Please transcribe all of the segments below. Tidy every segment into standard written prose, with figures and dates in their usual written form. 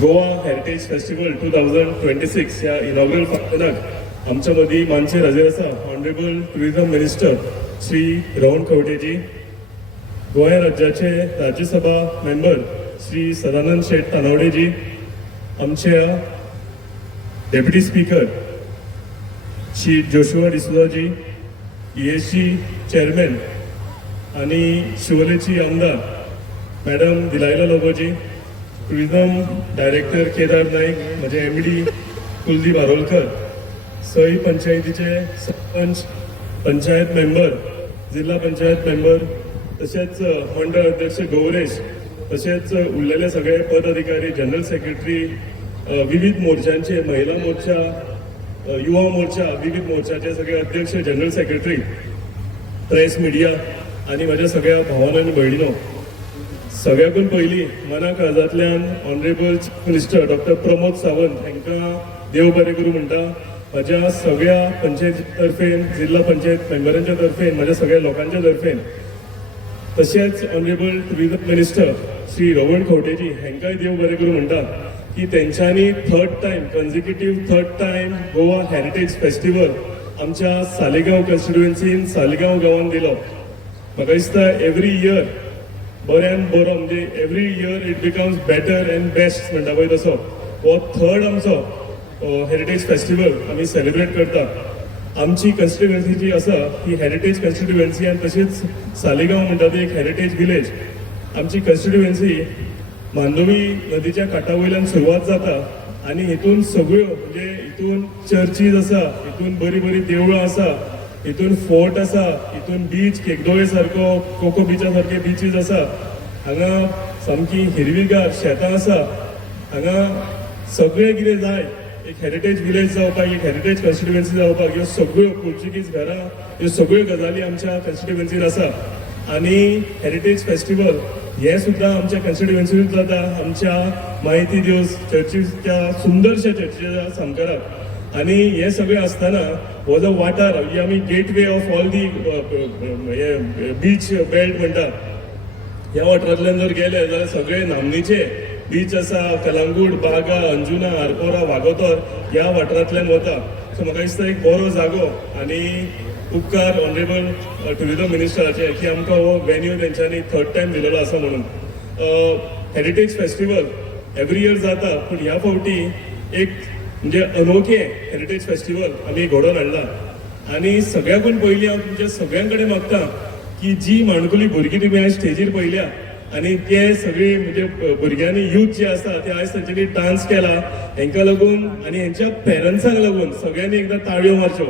Goa heritage festival 2026 ह्या inaugural फंक्शनाक आमच्या मदीं मानशेर हजर आसा honourable tourism minister Shri Rohan खंवटेजी, गोंय राज्याचे राज्यसभा मेंबर श्री सदानंद शेट तानावडेजी, आमच्या डेप्युटी स्पीकर श्री जोशुआ डिसोजाजी, ESG चेअरमॅन आणि शिवोलेची आमदार मॅडम दिलायला लोबोजी, टुरिझम डायरेक्टर केदार नाईक, माझे MD कुलदीप आरोलकर, सई पंचायतीचे सरपंच, पंचायत मेंबर, जिल्हा पंचायत मेंबर, तसेच मंडळ अध्यक्ष गौरेश, तसेच उरलेले सगळे पदाधिकारी, जनरल सेक्रेटरी, विविध मोर्चांचे, महिला मोर्चा, युवा मोर्चा, विविध मोर्चाचे सगळे अध्यक्ष, जनरल सेक्रेटरी, प्रेस मिडिया आणि माझ्या सगळ्या भावांनो आणि भयणीनो, सगळ्याकून पयलीं मनाक काळजांतल्यान honourable chief minister doctor Pramod Sawant हांकां देव बरें करूं म्हणटा. माझ्या सगळ्या पंचायती तर्फेन, जिल्हा पंचायत मेंबरांच्या तर्फेन, माझ्या सगळ्या लोकांच्या तर्फेन, तशेंच honourable tourism minister Shri Rohan खंवटेजी हांकांय देव बरें करूं म्हणटा की तेंच्यांनी third time Goa heritage festival आमच्या सालेगांव कॉन्स्टिट्युएन्सीन सालेगांव गांवांत दिलो. म्हाका दिसता एवरी इयर बऱ्यान बरो, म्हणजे every year it becomes better and best म्हणटा पळय तसो हो थर्ड आमचो हेरिटेज फेस्टिवल आमी सेलिब्रेट करता. आमची कॉन्स्टिट्युएन्सी जी आसा ही हेरिटेज कॉन्स्टिट्युएन्सी आनी तशीच सालेगांव म्हणटा ती एक हेरिटेज विलेज. आमची कॉन्स्टिट्युएन्सी मांडोवी नदीच्या कांठा वयल्यान सुरवात जाता आनी हितून सगळ्यो, म्हणजे हितून चर्चीज आसा, हितून बरी बरी देवळां आसा, हितून फोर्ट आसा, हितून बीच केकदोळे सारको, कोको बीचा सारके बीचीज आसा, हांगा सामकी हिरवीगार शेतां आसा, हांगा सगळें कितें जाय एक हेरिटेज विलेज जावपाक, एक हेरिटेज कॉन्स्टिट्युएन्सी जावपाक, ह्यो सगळ्यो पोर्चुगीज घरां, ह्यो सगळ्यो गजाली आमच्या कॉन्स्टिट्युएन्सीन आसा. आनी हेरिटेज फेस्टिवल हे सुद्दां आमच्या कॉन्स्टिट्युएन्सीन जाता, आमच्या माहिती दिवस चर्चीच्या सुंदरशा चर्चीच्या सामकाराक. आनी हे सगळें आसतना हो जो वाठार, ही आमी gateway of all the beach belt म्हणटा, ह्या वाठारांतल्यान जर गेले जाल्यार सगळे नामनेचे बीच आसा, कलांगूट, बागा, अंजुना, आरपोरा, वागोतोर ह्या वाठारांतल्यान वता. सो म्हाका दिसता एक बरो जागो आनी उपकार ऑनरेबल टुरिझम मिनिस्टराचे की आमकां हो वेन्यू तेंच्यांनी थर्ड टायम दिलेलो आसा म्हणून. हेरिटेज फेस्टिवल एवरी इयर जाता, पूण ह्या फावटी एक म्हणजे अनोखे हेरिटेज फेस्टिवल आमी घडोवन हाडला. आनी सगळ्याकून पयलीं हांव तुमच्या सगळ्यां कडेन मागता की जी माणकुली भुरगीं तुमी आयज स्टेजीर पयल्या आनी ते सगळी म्हणजे भुरग्यांनी यूथ जे आसा ते आयज तांच्यांनी डान्स केला, हांकां लागून आनी हेंच्या पेरंट्सांक लागून सगळ्यांनी एकदां ताळयो मारच्यो.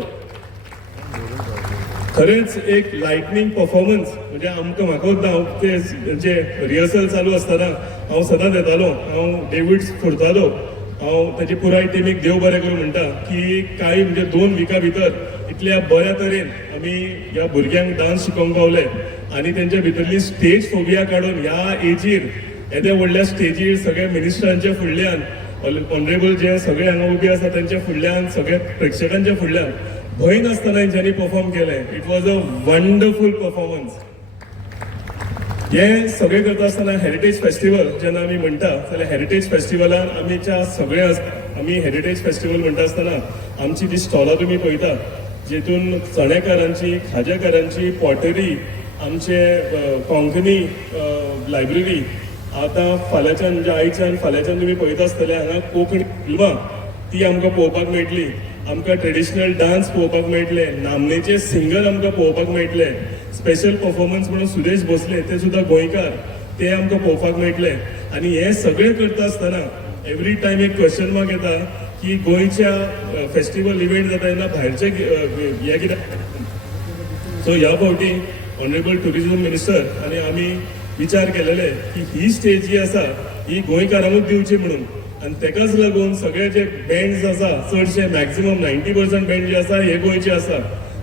खरेंच एक लायटनींग परफॉर्मन्स, म्हणजे आमकां म्हाका हांव ते म्हणजे रिहर्सल चालू आसतना हांव सदांच येतालो, हांव डेविड्स फोडतालो, हांव ताची पुराय टिमीक देव बरें करूं म्हणटा की कांय म्हणजे 2 विका भितर इतल्या बऱ्या तरेन आमी ह्या भुरग्यांक डान्स शिकोवंक पावले. आनी तेंच्या भितरली स्टेज फोबिया काडून ह्या एजीर येद्या व्हडल्या स्टेजीर सगळ्या मिनिस्टरांच्या फुडल्यान, ऑनरेबल जे सगळे हांगा उबे आसा तेंच्या फुडल्यान, सगळ्या प्रेक्षकांच्या फुडल्यान भंय नासतना हेंच्यांनी परफॉर्म केलें. It was a wonderful performance. हे सगळें करता आसतना हेरिटेज फेस्टिवल जेन्ना आमी म्हणटा जाल्यार हेरिटेज फेस्टिवलान आमीच्या सगळ्या आमी हेरिटेज फेस्टिवल म्हणटा आसतना आमची जी स्टॉलां तुमी पळयता जेतून चणेकारांची, खाजेकारांची, पॉटरी, आमचे कोंकणी लायब्ररी, आतां फाल्यांच्यान म्हणजे आयच्यान फाल्यांच्यान तुमी पळयता आसतले हांगा कोंकणी फिल्मां ती आमकां पळोवपाक मेळटली, आमकां ट्रेडिशनल डान्स पळोवपाक मेळटले, नामनेचे सिंगर आमकां पळोवपाक मेळटले, स्पेशल परफॉर्मन्स म्हणून सुदेश भोसले ते सुद्दां गोंयकार ते आमकां पळोवपाक मेळटले. आनी हे सगळें करता आसतना एवरी टायम एक क्वेश्चन मार्क येता की गोंयच्या फेस्टिवल इव्हेंट जाता तेन्ना भायरचे हे कित्याक. सो ह्या फावटी ऑनरेबल टुरिझम मिनिस्टर आनी आमी विचार केलेले की ही स्टेज जी आसा ही गोंयकारांकूच दिवची म्हणून. आनी तेकाच लागून सगळे जे बँड्स आसा चडशे मॅक्झिमम 90% बँड जे आसा हे गोंयचे आसा.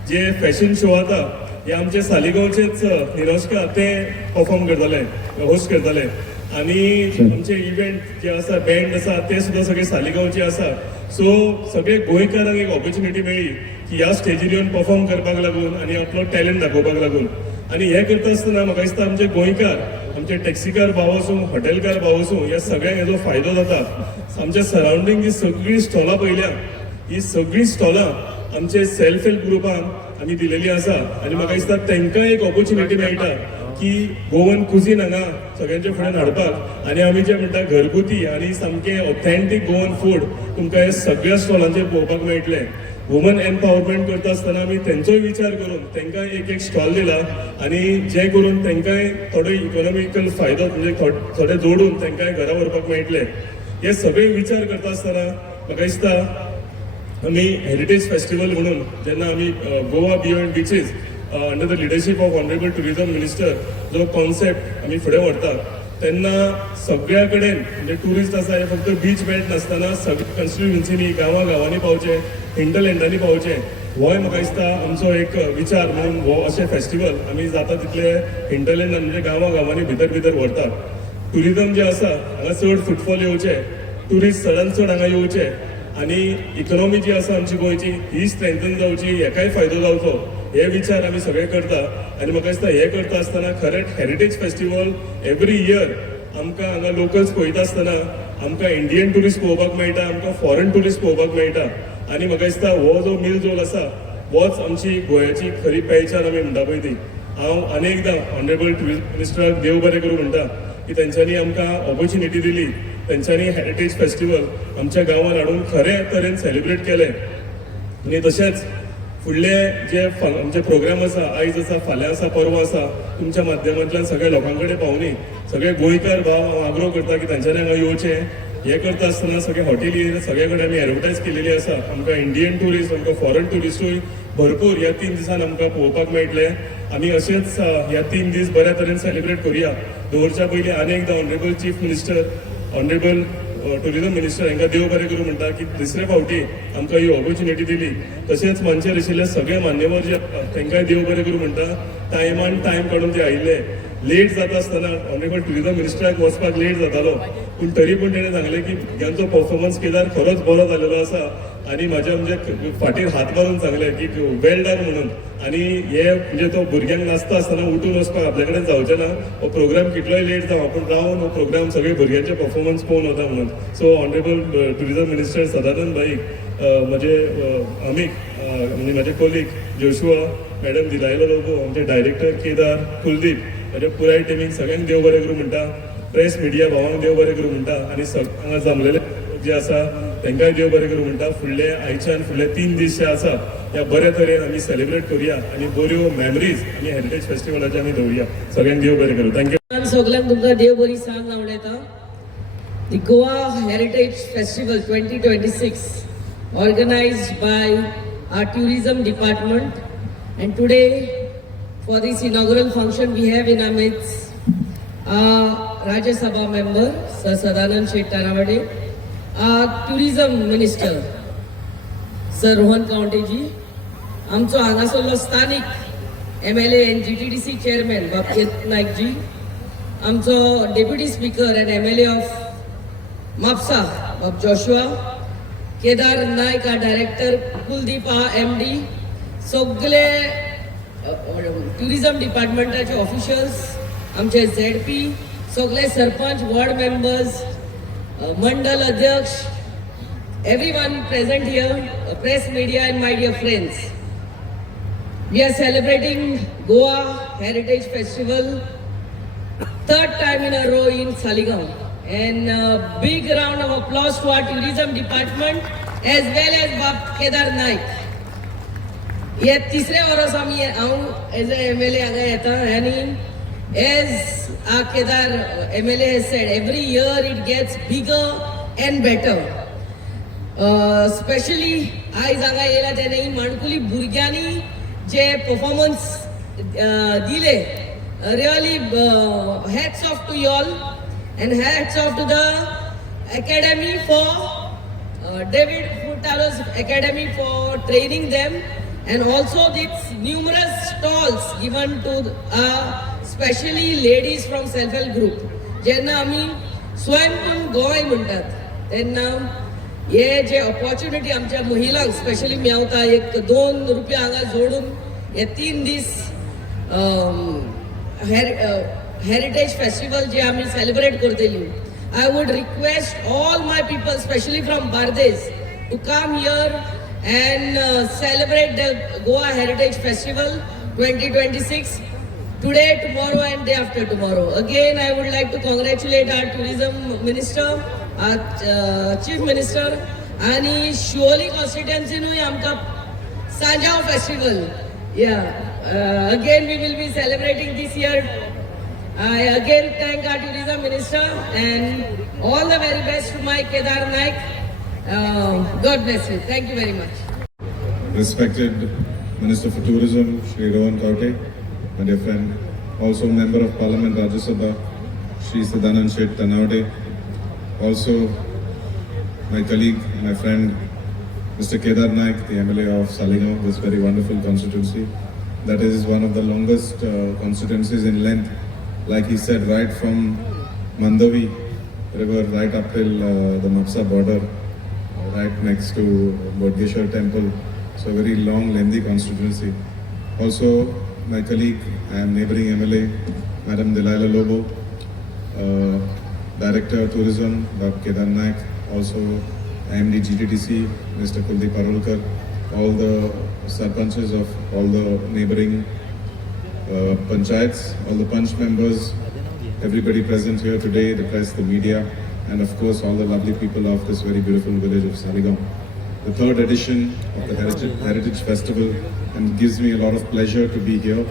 जे फॅशन शो आता हे आमचे सालिगांवचेच निरस्का ते परफॉर्म करताले, होस्ट करताले. आनी आमचे इव्हेंट जे आसा बँड आसा ते सुद्दां सगळे सालिगांवचे आसा. सो सगळे गोंयकारांक एक ऑपॉर्च्युनिटी मेळ्ळी की ह्या स्टेजीर येवन परफॉर्म करपाक लागून आनी आपलो टॅलंट दाखोवपाक लागून. आनी हे करता आसतना म्हाका दिसता आमचे गोंयकार आमचे टॅक्सीकार भाव आसूं हॉटेलकार भाव आसूं ह्या सगळ्यांक हेजो फायदो जाता. आमच्या सरावंडींग ही सगळीं स्टॉलां पयल्या ही सगळीं स्टॉलां आमचे सेल्फ हेल्प ग्रुपान आमी दिलेली आसा आनी म्हाका दिसता तांकां एक ऑपॉर्च्युनिटी मेळटा की गोवन कुझीन हांगा सगळ्यांच्या फुड्यान हाडपाक आनी आमी जे म्हणटा घरगुती आनी सामकें ऑथेंटीक गोवन फूड तुमकां हे सगळ्या स्टॉलांचेर पळोवपाक मेळटलें. वुमन एम्पावरमेंट करता आसतना आमी तेंचोय विचार करून तांकां एक स्टॉल दिला आनी जे करून तांकांय थोडो इकॉनॉमिकल फायदो म्हणजे थोडे जोडून तांकांय घरा व्हरपाक मेळटले. हे सगळे विचार करता आसतना म्हाका दिसता आमी हेरिटेज फेस्टिवल म्हणून जेन्ना आमी Goa beyond beaches under the leadership of honourable tourism minister जो कॉन्सेप्ट आमी फुडें व्हरतात तेन्ना सगळ्या कडेन म्हणजे टुरिस्ट आसा हे फक्त बीच बेल्ट नासतना सगळ्या कॉन्स्टिट्युएन्सीनी गांवांनी पावचे हिंटरलँडांनी पावचे होय म्हाका दिसता आमचो एक विचार म्हणून हो अशें फेस्टिवल आमी जाता तितले हिंटरलँडान म्हणजे गांवांनी भितर व्हरतात. टुरिझम जे आसा हांगा चड फुटफॉल येवचे टुरिस्ट चडांत चड हांगा येवचे आनी इकॉनॉमी जी आसा आमची गोंयची ही स्ट्रेंथन जावची हेकाय फायदो जावचो हे विचार आमी सगळे करता. आनी म्हाका दिसता हे करता आसतना खरेंच हेरिटेज फेस्टिवल एवरी इयर आमकां हांगा लोकल्स पळयता आसतना आमकां इंडियन टुरिस्ट पळोवपाक मेळटा आमकां फॉरेन टुरिस्ट पळोवपाक मेळटा आनी म्हाका दिसता हो जो मिलजोल आसा होच आमची गोंयाची खरी पहचान आमी म्हणटा पळय ती. हांव अनेकदां ऑनरेबल टुरिझम मिनिस्टराक देव बरें करूं म्हणटा की तेंच्यांनी आमकां ऑपॉर्च्युनिटी दिली तेंच्यांनी हेरिटेज फेस्टिवल आमच्या गांवांत हाडून खरे तरेन सेलिब्रेट केलें आनी तशेंच फुडले जे आमचे प्रोग्राम आसा आयज आसा फाल्यां आसा परवा आसा तुमच्या माध्यमांतल्यान सगळ्या लोकां कडेन पावनी सगळे गोंयकार भाव हांव आग्रो करता की तांच्यांनी हांगा येवचें. हे करता आसतना सगळे हॉटेली सगळे कडेन आमी एडवर्टायज केलेली आसा आमकां इंडियन टुरिस्ट आमकां फॉरेन टुरिस्टूय भरपूर ह्या 3 दिसान आमकां पळोवपाक मेळटले. आमी अशेंच ह्या 3 दीस बऱ्या तरेन सेलिब्रेट करुया. दवरच्या पयलीं आनी एकदां honourable chief minister honourable tourism minister हांकां देव बरें करूं म्हणटा की तिसरे फावटी आमकां ही ऑपॉर्च्युनिटी दिली. तशेंच मंचार आशिल्ले सगळे मान्यवर जे तांकांय देव बरें करूं म्हणटा टायमान टायम काडून ते आयिल्ले. लेट जाता आसतना ऑनरेबल टुरिझम मिनिस्टराक वचपाक लेट जातालो पूण तरी पूण तेणें सांगलें की भुरग्यांचो परफॉर्मन्स केदार खरोच बरो जालेलो आसा आनी म्हाज्या म्हणजे फाटीर हात मारून सांगलें की वेल डन म्हणून. आनी हे म्हणजे तो भुरग्यांक नाचता आसतना उठून वचपाक आपल्या कडेन जावचें ना हो कितलोय लेट जावं पूण रावन हो प्रोग्राम सगळे भुरग्यांचे परफॉर्मन्स पळोवन वता म्हणून. So honourable tourism minister Sadanand भाईक म्हजे अमीक म्हणजे म्हजे colleague Joshua madam Delilah Lobo आमचे डायरेक्टर केदार कुलदीप म्हज्या पुराय टिमीक सगळ्यांक देव बरें करूं म्हणटा. प्रेस मिडिया भावांक देव बरें करूं म्हणटा आनी हांगा जमलेले जे आसा तांकांय देव बरें करूं म्हणटा. आयच्यान फुडले 3 दीस जे आसा ह्या बऱ्या तरेन आमी सेलिब्रेट करुया आनी बऱ्यो मेमरीज आमी हेरिटेज फेस्टिवलाचे आमी दवरुया. सगळ्यांक देव बरें करूं. थँक्यू. सगळ्यांक तुमकां देव बरी सांग आवडटा. The Goa Heritage Festival 2026 organized by our tourism department, and today for this inaugural function we have in our midst our Rajya Sabha member Sir Sadanand Shet Tanawade, our tourism minister Sir Rohan Kaunte ji, आमचो हांगासरलो स्थानिक MLA and GTDC chairman Babket Naik ji, आमचो deputy speaker and MLA of Mapusa बाब Joshua, Kedar Naik director, Kuldeep MD, सगळे tourism डिपार्टमेंटाचे officials, आमचे ZP, सगळे sarpanch, ward members, मंडल अध्यक्ष, everyone present here, press media and my dear friends. We are celebrating Goa Heritage Festival 3rd time in a row in Saligaon. And big round of applause to our tourism department as well as Bab Kedar Naik. ये तिसरे वर्स आमी हांव as a MLA हांगा येता आनी as our Kedar MLA has said, every year it gets bigger and better. Especially आयज हांगा येयला तेन्ना ही माणकुली भुरग्यांनी जे परफॉर्मन्स दिले, really hats off to you all. And hats off to the academy for David Furtado's academy for training them, and also these numerous stalls given to specially ladies from self-help group. जेन्ना आमी स्वयंपूर्ण गोंय म्हणटात तेन्ना हे जे opportunity आमच्या महिलांक specially Mewat, एक 2 रुपया हांगा जोडून हे 3 दीस हेरिटेज फेस्टिवल जे आमी सेलिब्रेट करतली. I would request all my people, especially from Bardes, to come here and celebrate the Goa Heritage Festival 2026 today, tomorrow and day after tomorrow. Again, I would like to congratulate our tourism minister, our chief minister, and Shioli constituency nu amka Sanjao festival. Yeah, again we will be celebrating this year. I again thank our tourism minister and all the very best to my Kedar Naik. God bless you. Thank you very much. Respected Minister for Tourism, Shri Rohan Kaute, my dear friend, also member of Parliament Rajya Sabha, Shri Sadanand Shet Tanavade, also my colleague, my friend, Mr. Kedar Naik, the MLA of Saligaon, this very wonderful constituency. That is one of the longest constituencies in length. Like he said, right from Mandavi river right up till the Mapsa border, right next to Bodgeshwar temple. So a very long, lengthy constituency. Also, my colleague and neighboring MLA, Madam Delilah Lobo, Director of Tourism, Dr. Kedar Naik, also IMD GTTC, Mr. Kuldeep Parulkar, all the sarpanches of all the neighboring panchayats, all the punch members, everybody present here today, the press, the media, and of course all the lovely people of this very beautiful village of Saligaon. The third edition of the Heritage Festival, and it gives me a lot of pleasure to be here.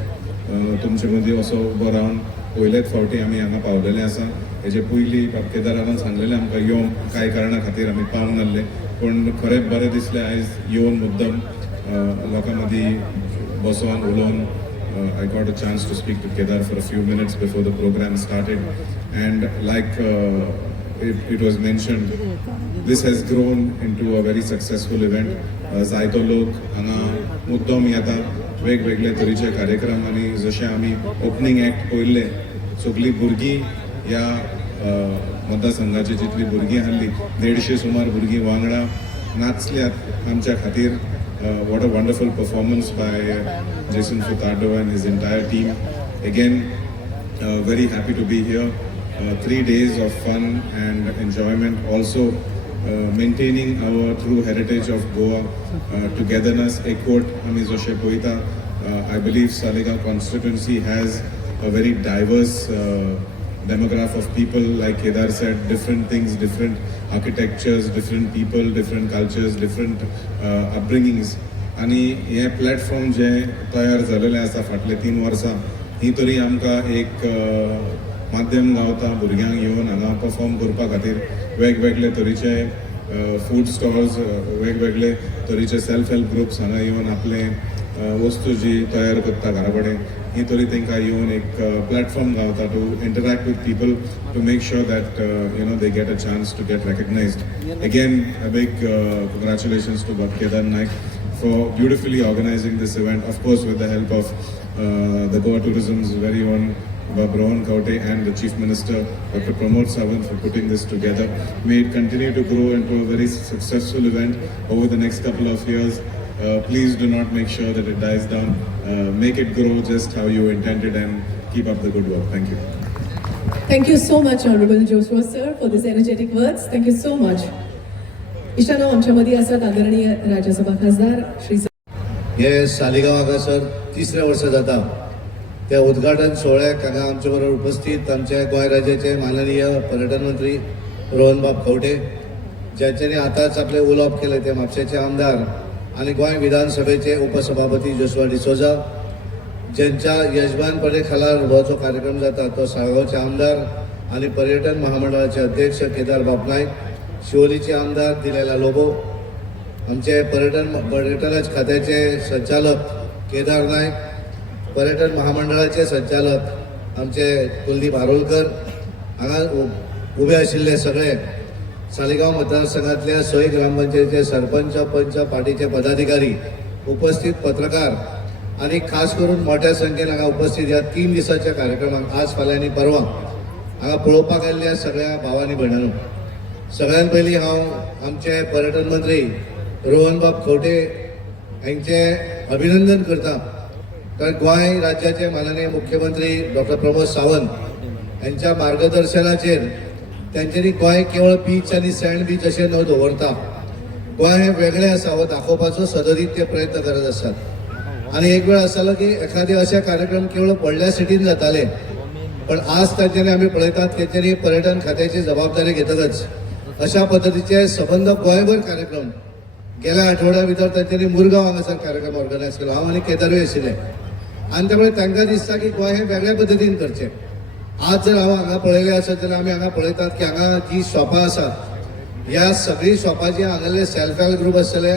तुमचे मध्ये असो उबो रावन पयलेच फावटी आमी हांगा पावलेले आसा. हेजे पयलीं बाब केदारान सांगलेलें आमकां यो कांय कारणां खातीर आमी पावूंक नासले, पूण खरें बरें दिसलें आयज येवन मुद्दम लोकां मदीं बसोन उलोवन. I got a chance to speak to Kedar for a few minutes before the program started, and like it was mentioned, this has grown into a very successful event. जायतो लोक हांगा मुद्दम येता, वेगवेगळे तरेचे कार्यक्रम, आनी जशें आमी ओपनिंग एक्ट पळयल्ले, सगळीं भुरगीं ह्या मतदारसंघाची जितलीं भुरगीं आहलीं 150 सुमार भुरगीं वांगडा नाचल्यात आमच्या खातीर. What a wonderful performance by Jason Furtado and his entire team. Again, very happy to be here. 3 days of fun and enjoyment. Also, maintaining our true heritage of Goa, togetherness, echoed Amizoshe Poita. I believe Saligaon constituency has a very diverse demographic of people. Like Kedar said, different things, different architectures, different people, different cultures, different upbringings. आणि हे platform जे तयार जालेले आसा फाटले 3 वर्सां, ही तरी आमकां एक माध्यम गावता भुरग्यांक येवन हांगा परफॉर्म करपा खातीर. वेगवेगळे तरेचे फूड स्टॉल्स, वेगवेगळे तरेचे सेल्फ हेल्प ग्रुप्स हांगा येवन आपले वस्तू जी तयार करता घरा कडेन, ही तरी तांकां येवन एक प्लॅटफॉर्म गावता to interact with people, to make sure that they get a chance to get recognized. Again, a big congratulations to Dr. Kedar Naik for beautifully organizing this event, of course with the help of the Goa Tourism's very own Rohan Kaute and the Chief Minister Dr. Pramod Sawant for putting this together. May it continue to grow into a very successful event over the next couple of years. Please do not make sure that it dies down. Make it grow just how you intended, and keep up the good work. Thank you. Thank you so much, Honorable Joshua sir, for these energetic words. Thank you so much. इष्टानो आमच्यामध्ये असतात आदरणीय राज्यसभा खासदार श्री हे सालिगांव हांगासर 3रे वर्स जाता. त्या उद्घाटन सोहळ्याक हांगा आमचे बरोबर उपस्थित आमचे गोंय राज्याचे माननीय पर्यटन मंत्री रोहनबाब खंवटे, ज्यांच्यानी आतांच आपले उलोवप केले, ते म्हापशेचे आमदार आणि गोंय विधानसभेचे उपसभापती जोशुआ डिसोजा, ज्यांच्या यजमानपणे खाला हो जो कार्यक्रम जाता तो साळगांवचे आमदार आणि पर्यटन महामंडळाचे अध्यक्ष केदार बाब नायक, शिवोलीचे आमदार दिलेला लोबो, आमचे पर्यटन खात्याचे संचालक केदार नायक, पर्यटन महामंडळाचे संचालक आमचे कुलदीप आरोलकर, हांगा उबे आशिल्ले सगळे सालिगांव मतदारसंघातल्या 6 ग्रामपंचायतीचे सरपंच, पंच, पार्टीचे पदाधिकारी, उपस्थित पत्रकार आणि खास करून मोठ्या संख्येन हांगा उपस्थित ह्या 3 दिसाच्या कार्यक्रमाक आज फाल्यां आनी परवां हांगा पळोवपाक आयिल्ल्या सगळ्या भावांनी भयणांनो, सगळ्यात पयलीं हांव आमचे पर्यटन मंत्री रोहनबाब खंवटे हांचे अभिनंदन करता. कारण गोंय राज्याचे माननीय मुख्यमंत्री डॉक्टर प्रमोद सावंत यांच्या मार्गदर्शनाचेर त्यांच्यानी गोंय केवळ बीच आनी सँड बीच अशें न दवरता. गोंय हें वेगळें आसा हो दाखोवपाचो सदरीत ते प्रयत्न करत असतात. आनी एक वेळ आसतालो की एखादे अशे कार्यक्रम केवळ व्हडल्या सिटीन जाताले, पण आज तांच्यांनी आमी पळयतात तेंच्यांनी पर्यटन खात्याची जबाबदारी घेतकच अशा पद्धतीचे सबंद गोंयभर कार्यक्रम गेल्या आठवड्या भितर तांच्यांनी मुरगांव हांगासर कार्यक्रम ऑर्गनायज केलो. हांव आनी केदारूय आशिल्ले आनी त्यामुळे तांकां दिसता की गोंय हें वेगळ्या पद्धतीन करचें. आज जर हांव हांगा पळयलें आसत जाल्यार आमी हांगा पळयतात की हांगा जी शॉपां आसात ह्या सगळी शॉपांची हांगाले सेल्फ हेल्प ग्रूप आसतले,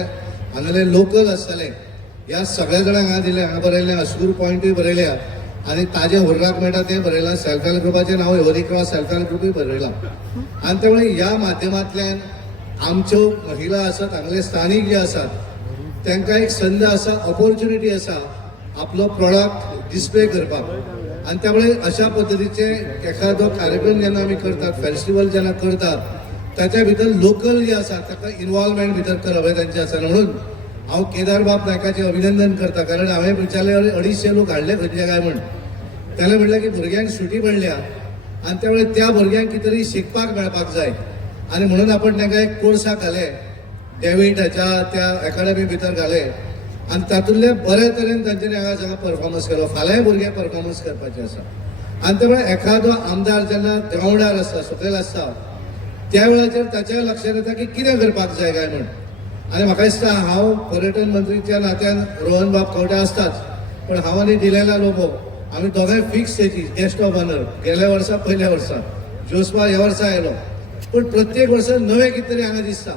हांगाले लोकल आसतले, ह्या सगळ्या जाणांक हांगा दिले. हांगा बरयलें अश्रूर पॉयंटूय बरयल्या आनी ताजे हुर्राक मेळटा तें बरयलां. सेल्फ हेल्प ग्रुपाचें नांव हरी क्रॉस सेल्फ हेल्प ग्रुपूय बरयलां. आनी त्यामुळे ह्या माध्यमांतल्यान आमच्यो महिला आसात, हांगले स्थानीक जे आसात तांकां एक संद आसा, ऑपॉर्च्युनिटी आसा आपलो प्रॉडक्ट डिस्प्ले करपाक. आनी त्यामुळे अशा पद्धतीचे एखादो कार्यक्रम जेन्ना आमी करतात, फेस्टिवल जेन्ना करतात, ताच्या भितर लोकल जे आसा ताका इन्वॉल्वमेंट भितर करप हें तांचें आसा. म्हणून हांव केदार बाब नायकाचें अभिनंदन करता. कारण हांवें विचारलें 250 लोक हाडले खंयचे काय म्हण. ताणें म्हटलें की भुरग्यांक सुटी पडल्या आनी त्यामुळे त्या भुरग्यांक कितें तरी शिकपाक मेळपाक जाय आनी म्हणून आपण तांकां एक कोर्साक घाले, डेव्हिडाच्या त्या अकाडेमी भितर घाले आनी तातूंतले बरे तरेन तांच्यांनी हांगा परफॉर्मन्स केलो. फाल्यांय भुरगे परफॉर्मन्स करपाचे आसा. आनी त्यामुळे एखादो आमदार जेन्ना ग्रावंडार आसता, सकयल आसता, त्या वेळाचेर ताच्या लक्षांत येता की कितें करपाक जाय काय म्हण. आनी म्हाका दिसता हांव पर्यटन मंत्रीच्या नात्यान रोहन बाब खंवटे आसताच, पण हांव आनी दिलेला लोबो आमी दोगांय फिक्स तेची गेस्ट ऑफ ऑनर. गेल्या वर्सा पयल्या वर्सा जोस्वा ह्या वर्सा आयलो, पण प्रत्येक वर्सा नवें कितें तरी हांगा दिसता.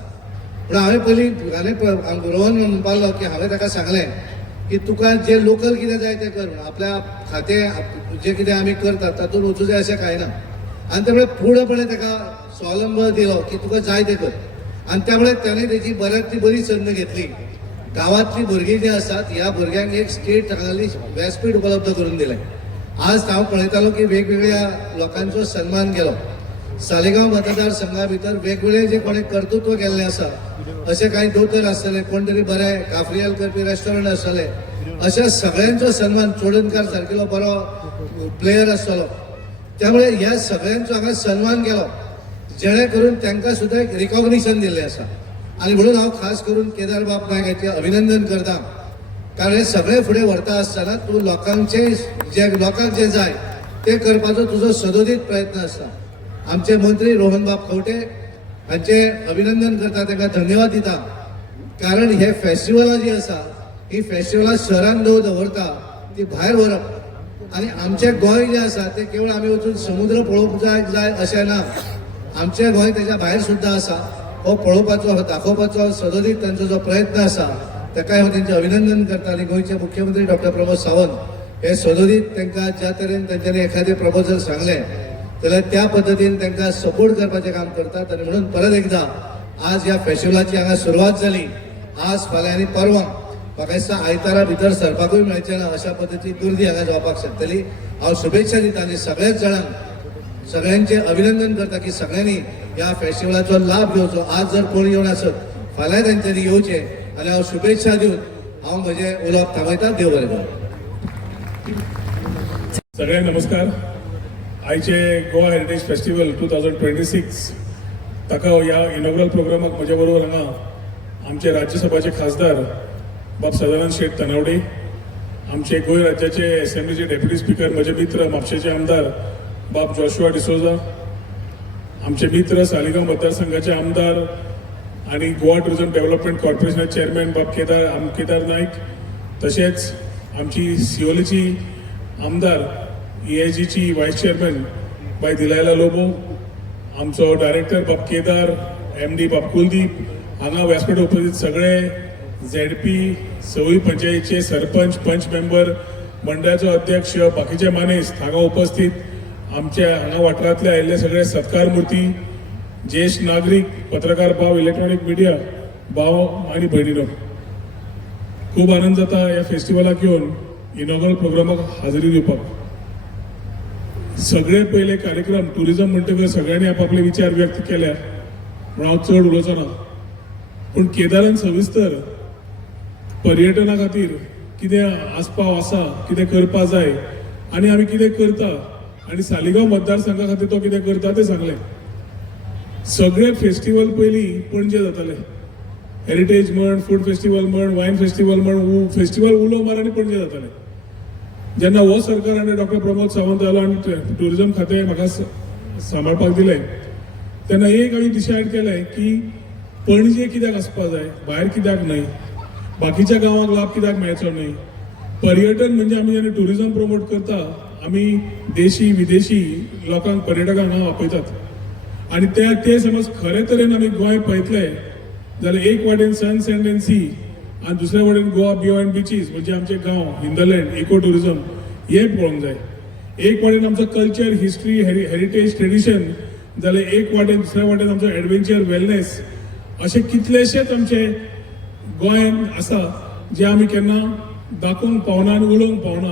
पूण हांवें पयलीं रोहन म्हणपाक लागलो की हांवें ताका सांगलें की तुका जे लोकल कितें जाय तें कर. आपल्या खातें जें कितें आमी करतात तातूंत वचूं जाय अशें कांय ना. आनी त्यामुळे पूर्णपणे ताका स्वावलंब दिलो की तुका जाय तें कर. आनी त्यामुळे ताणें तेची बऱ्यांतली बरी संद घेतली. गांवांतली भुरगीं जी आसात ह्या भुरग्यांक एक स्टेट हांगाली व्यासपीठ उपलब्ध करून दिलें. आज हांव पळयतालो की वेगवेगळ्या लोकांचो सन्मान केलो. सालिगांव मतदारसंघा भितर वेगवेगळे जे कोणी कर्तृत्व केल्लें आसा, अशे काही दोतोर आसतले, कोण तरी बरे काफ्रियल करपी रेस्टॉरंट आसतले, अशा सगळ्यांचो सन्मान, चोडणकार सारकेलो बरो प्लेयर आसतलो. त्यामुळे ह्या सगळ्यांचो हांगा सन्मान केलो, जेणे करून तांकां सुद्दां एक रिकॉग्निशन दिल्लें आसा. आनी म्हणून हांव खास करून केदार बाब नायकाचें अभिनंदन करता. कारण हे सगळे फुडें व्हरता आसतना तूं लोकांक जे जाय ते करपाचो तुजो सदोदीत प्रयत्न आसता. आमचे मंत्री रोहन बाब खंवटे हांचे अभिनंदन करता, तांकां धन्यवाद दिता. कारण हे फेस्टिवलां जी आसा ही फेस्टिवलां शहरान दवरता ती भायर व्हरप. आनी आमचें गोंय जें आसा तें केवळ आमी वचून समुद्र पळोवप जाय अशें ना. आमचें गोंय तेच्या भायर सुद्दां आसा. हो पळोवपाचो, हो दाखोवपाचो सदोदीत तांचो जो प्रयत्न आसा ताकाय हांव तेंचें अभिनंदन करता. आनी गोंयचे मुख्यमंत्री डॉक्टर प्रमोद सावंत हे सदोदीत तांकां ज्या तरेन तांच्यांनी एखादें प्रपोजल सांगलें जाल्यार त्या पद्दतीन तांकां सपोर्ट करपाचें काम करतात. आनी म्हणून परत एकदां आज ह्या फेस्टिवलाची हांगा सुरवात जाली. आज फाल्यां आनी परवां म्हाका दिसता आयतारा भितर सरपाकूय मेळचें ना अशा पद्दतीची गर्दी हांगा जावपाक शकतली. हांव शुभेच्छा दिता आनी सगळ्याच जाणांक सगळ्यांचें अभिनंदन करता की सगळ्यांनी ह्या फेस्टिवलाचो लाभ घेवचो. आज जर कोण येवन आसत फाल्यां तांच्यांनी येवचें. आनी हांव शुभेच्छा दिवन हांव म्हजें उलोवप थांबयता. देव बरें करूं. सगळ्यांक नमस्कार. आयचे गोवा हेरिटेज फेस्टिवल 2026 ताका ह्या इनॉग्रल प्रोग्रामाक म्हजे बरोबर हांगा आमचे राज्यसभाचे खासदार बाब सदानंद शेट तनावडे, आमचे गोंय राज्याचे असेंब्लीचे डेप्युटी स्पीकर म्हजे मित्र म्हापशेचे आमदार बाब जोशुआ डिसोजा, आमचे मित्र सालिगांव मतदारसंघाचे आमदार आणि गोवा टुरिझम डेव्हलपमेंट कॉर्पोरेशनाचे चेअरमॅन बाब केदार नाईक, तशेंच आमची सिओलीची आमदार EIGची व्हायस चेअरमॅन बाय दिलायला लोबो, आमचो डायरेक्टर बाब केदार, MD बाब कुलदीप, हांगा व्यासपीठ उपस्थित सगळे ZP, सवई पंचायतीचे सरपंच, पंच मेंबर, मंडळाचो अध्यक्ष, बाकीचे मानेस हांगा उपस्थित, आमच्या हांगा वाठारांतले आयिल्ले सगळे सत्कार मुर्ती, ज्येष्ठ नागरिक, पत्रकार भाव, इलेक्ट्रॉनिक मिडिया भाव आनी भयणीनो, खूब आनंद जाता ह्या फेस्टिवलाक येवन इनॉग्रल प्रोग्रामाक हाजरी दिवपाक. सगळे पयले कार्यक्रम टुरिझम म्हणटकच सगळ्यांनी आपापले विचार व्यक्त केल्या म्हणून हांव चड उलोवचो ना. पूण केदारान सविस्तर पर्यटना खातीर कितें आसपाव आसा, कितें करपा जाय आनी आमी कितें करता आणि सालिगांव मतदारसंघा खातीर तो कितें करता तें सांगलें. सगळे फेस्टिवल पयलीं पणजे जाताले. हेरिटेज म्हण, फूड फेस्टिवल म्हण, वायन फेस्टिवल म्हण, फेस्टिवल उलो मार आनी पणजे जाताले. जेन्ना हो सरकार आनी डॉक्टर प्रमोद सावंत आयलो आनी टुरिजम खातें म्हाका सांबाळपाक दिलें तेन्ना एक आमी डिसायड केलें की पणजे कित्याक आसपा जाय, भायर कित्याक न्हय, बाकीच्या गांवांक लाभ कित्याक मेळचो न्हय. पर्यटन म्हणजे आमी जेन्ना टुरिजम प्रमोट करता आमी देशी विदेशी लोकांक पर्यटकांक हांगा आपयतात आनी ते समज खरे तरेन आमी गोंय पळयतले जाल्यार एक वाटेन सन्स एंड सी आनी दुसऱ्या वाटेन गोवा बियॉन्ड बिचीस म्हणजे आमचे गांव, हिंदलँड, इको टुरिजम हे पळोवंक जाय. एक वाटेन आमचो कल्चर, हिस्ट्री, हेरिटेज, ट्रेडिशन जाल्यार एक वाटेन दुसऱ्या वाटेन आमचो एडवेंचर, वेलनेस असे कितलेशेच आमचे गोंयान आसा जे आमी केन्ना दाखोवंक पावना आनी उलोवंक पावना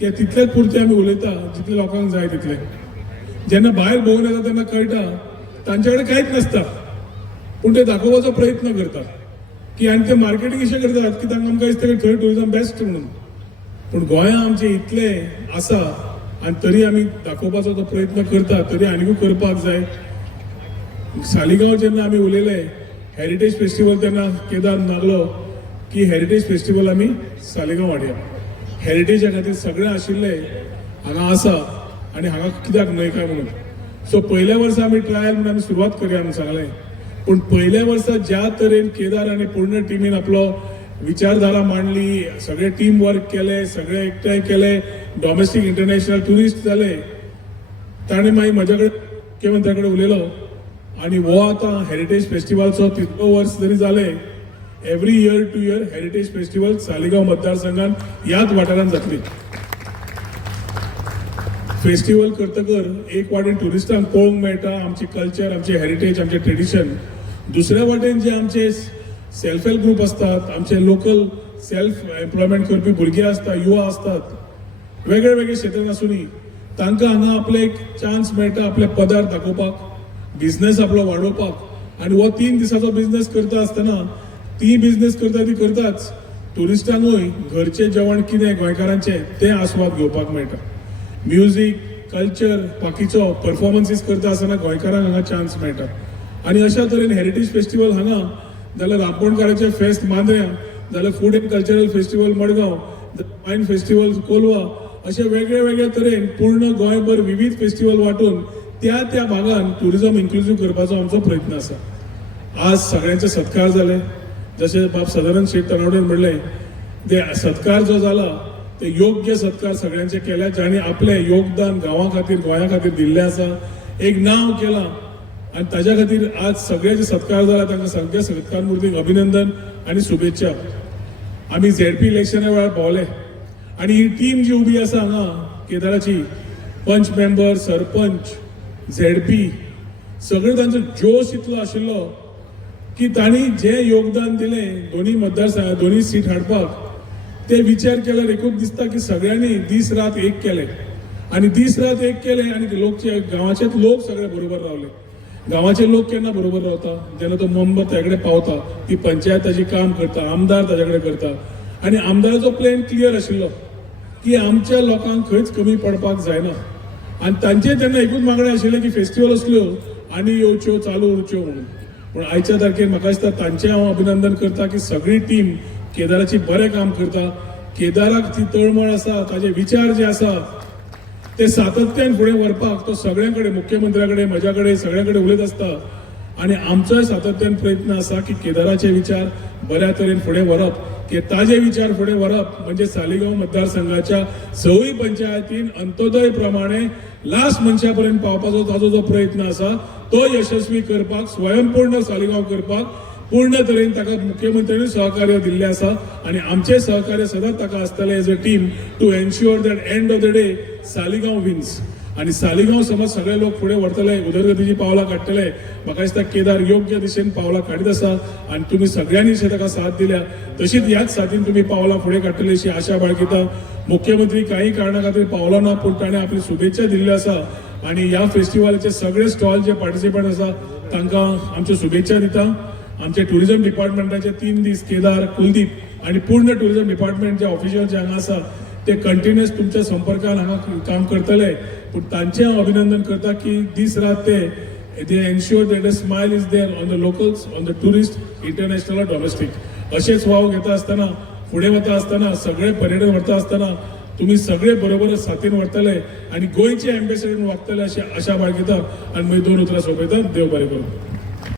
की तितलेच पुरते आमी उलयता जितले लोकांक जाय तितले. जेन्ना भायर भोंवून येता तेन्ना कळटा तांचे कडेन कांयच नासता पूण ते दाखोवपाचो प्रयत्न करता की आनी ते मार्केटींग अशें करतात की तांकां आमकां दिसता की थंय टुरिजम बेस्ट म्हणून. पूण गोंयां आमचे इतले आसा आनी तरी आमी दाखोवपाचो तो प्रयत्न करता, तरी आनीकूय करपाक जाय. सालिगांव जेन्ना आमी उलयले हेरिटेज फेस्टिवल तेन्ना केदार मागलो की हेरिटेज फेस्टिवल आमी सालिगांव हाडया. हेरिटेजा खातीर सगळें आशिल्ले हांगा आसा आनी हांगा कित्याक न्हय काय म्हणून. सो पयल्या वर्सा आमी ट्रायल म्हणून आमी सुरवात करया म्हणून सांगलें. पूण पयल्या वर्सा ज्या तरेन केदार आनी पूर्ण टिमीन आपलो विचारधारा मांडली, सगळे टीम वर्क केले, सगळे एकठांय केले, डॉमेस्टीक इंटरनॅशनल ट्युरिस्ट जाले, ताणें मागीर म्हज्या कडेन मुख्यमंत्र्या कडेन उलयलो आनी हो आतां हेरिटेज फेस्टिवलचो 3रो वर्स जरी जालें, every year to year heritage festival Saligao मतदारसंघान ह्याच वाठारांत जातली. फेस्टिवल करतकर एक वाटेन ट्युरिस्टांक पळोवंक मेळटा आमचे कल्चर, आमचे हेरिटेज, आमचे ट्रेडिशन. दुसऱ्या वाटेन जे आमचे सेल्फ हेल्प ग्रुप असतात, आमचे लोकल सेल्फ एम्प्लॉयमेंट करपी भुरगे असतात, युवा असतात, वेगळे वेगळे क्षेत्रांत आसूनी तांकां हांगा आपले एक चान्स मेळटा आपले पदार्थ दाखोवपाक, बिझनेस आपलो वाडोवपाक. आनी हो 3 दिसाचो बिझनेस करता आसतना ती बिझनेस करता ती करताच ट्युरिस्टांकूय घरचें जेवण कितें गोंयकारांचें तें आस्वाद घेवपाक मेळटा. म्युझीक, कल्चर, बाकीचो परफॉर्मन्सीस करता आसतना गोंयकारांक हांगा चान्स मेळटा. आनी अशा तरेन हेरिटेज फेस्टिवल हांगा जाल्यार रांपोणकारांचें फेस्त मांद्र्या, जाल्यार food and cultural festival Margao, wine festival Colva, अशे वेगळे वेगळे तरेन पूर्ण गोंयभर विविध फेस्टिवल वांटून त्या त्या भागान टुरिजम इन्क्लुसीव करपाचो आमचो प्रयत्न आसा. आज सगळ्यांचे सत्कार जाले, जशें बाब सदानंद शेट तनावडेन म्हणलें, ते सत्कार जो जाला ते योग्य सत्कार सगळ्यांचे केल्या ज्यांनी आपले योगदान गांवा खातीर, गोंया खातीर दिल्लें आसा, एक नांव केलां आनी ताज्या खातीर आज सगळे जे सत्कार जाला तांकां सगळ्या सत्कार मुर्तीक अभिनंदन आनी शुभेच्छा. आमी झेडपी इलेक्शना वेळार भोंवले आनी ही टीम जी उबी आसा हांगा केदाराची, पंच मेंबर, सरपंच, झेडपी, सगळे तांचो जोश इतलो आशिल्लो की तांणी जें योगदान दिलें दोनी मतदारसंघ, दोनी सीट हाडपाक, ते विचार केल्यार एकूच दिसता की सगळ्यांनी दीस रात एक केले आनी दीस रात एक केले आनी लोकचे गांवाचेच लोक सगळे बरोबर रावले. गांवाचे लोक केन्ना बरोबर रावता जेन्ना तो मंबर ताजे कडेन पावता, ती पंचायत ताजी काम करता, आमदार ताजे कडेन करता. आनी आमदाराचो प्लॅन क्लियर आशिल्लो की आमच्या लोकांक खंयच कमी पडपाक जायना. आनी तांचे तेन्ना एकूच मागणें आशिल्लें की फेस्टिवल असल्यो आनी येवच्यो, चालू उरच्यो म्हणून. पूण आयच्या तारखेर म्हाका दिसता तांचें हांव अभिनंदन करता की सगळी टीम केदाराची बरें काम करता. केदाराक ती तळमळ आसा, ताजे विचार जे आसा ते सातत्यान फुडें व्हरपाक तो सगळ्यां कडेन, मुख्यमंत्र्या कडेन, म्हज्या कडेन, सगळ्यां कडेन उलयत आसता. आनी आमचोय सातत्यान प्रयत्न आसा की केदाराचे विचार बऱ्या तरेन फुडें व्हरप, की ताजे विचार फुडें व्हरप म्हणजे सालिगांव मतदारसंघाच्या 6 पंचायतीन अंत्योदय प्रमाणे लास्ट मनशा पर्यंत पावपाचो ताजो जो प्रयत्न आसा तो यशस्वी करपाक, स्वयंपूर्ण सालिगांव करपाक पूर्ण तरेन ताका मुख्यमंत्र्यांनी सहकार्य दिल्लें आसा. आनी आमचें सहकार्य सदांच ताका आसतलें as a team to ensure that end of the day Saligao wins. आनी सालिगांव समज सगळे लोक फुडें व्हरतले, उदरगतीची पावलां काडटले, म्हाका दिसता केदार योग्य दिशेन पावलां काडीत आसा आनी तुमी सगळ्यांनी अशें ताका साथ दिल्या तशीच ह्याच साथीन तुमी पावलां फुडें काडटली अशी आशा बाळगिता. मुख्यमंत्री काही कारणा खातीर पावलो ना पूण ताणें आपली शुभेच्छा दिल्ल्यो आसा आनी ह्या फेस्टिवलाचे सगळे स्टॉल जे पार्टिसिपंट आसा तांकां आमच्यो शुभेच्छा दिता. आमचे टुरिजम डिपार्टमेंटाचे 3 दीस केदार, कुलदीप आनी पूर्ण टुरिजम डिपार्टमेंट जे ऑफिशियल जे हांगा आसा ते कंटिन्युअस तुमच्या संपर्कान हांगा काम करतले पूण तांचें हांव अभिनंदन करता की दीस रात they ensure that a smile is there on the locals, on the tourist, international or domestic. असेच वाव घेता असताना फुडें वता आसतना सगळे पर्यटन व्हरता आसतना तुम्ही सगळे बरोबर साथीन व्हरतले आनी गोंयचे एम्बेसडर वागतले अशी आशा बाळगिता आनी मागीर 2 उतरां सोंपयता. देव बरें करूं.